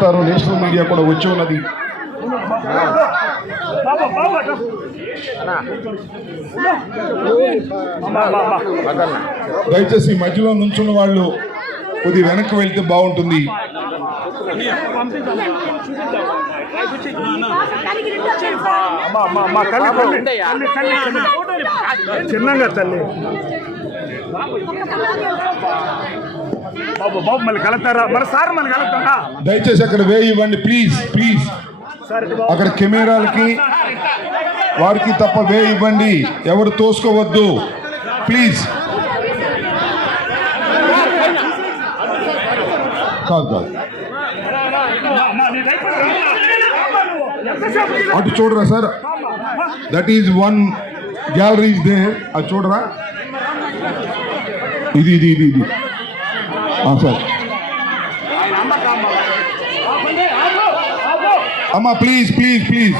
చూస్తారు. National media కూడా వచ్చి ఉన్నది. దయచేసి మధ్యలో నుంచున్న వాళ్ళు కొద్ది వెనక్కి వెళ్తే బాగుంటుంది. చిన్నంగా తల్లి. బాబు బాబు మళ్ళీ కలుతారా మరి సార్ మళ్ళీ కలుతారా దయచేసి అక్కడ వేయి ఇవ్వండి ప్లీజ్ ప్లీజ్ అక్కడ కెమెరాలకి వారికి తప్ప వే ఇవ్వండి ఎవరు తోసుకోవద్దు. ప్లీజ్ కాదు కాదు? అటు చూడరా sir? That is one gallery is the అది చూడరా? ఇది ఇది ఇది ఇది. సార్. అమ్మా ప్లీజ్ ప్లీజ్ ప్లీజ్.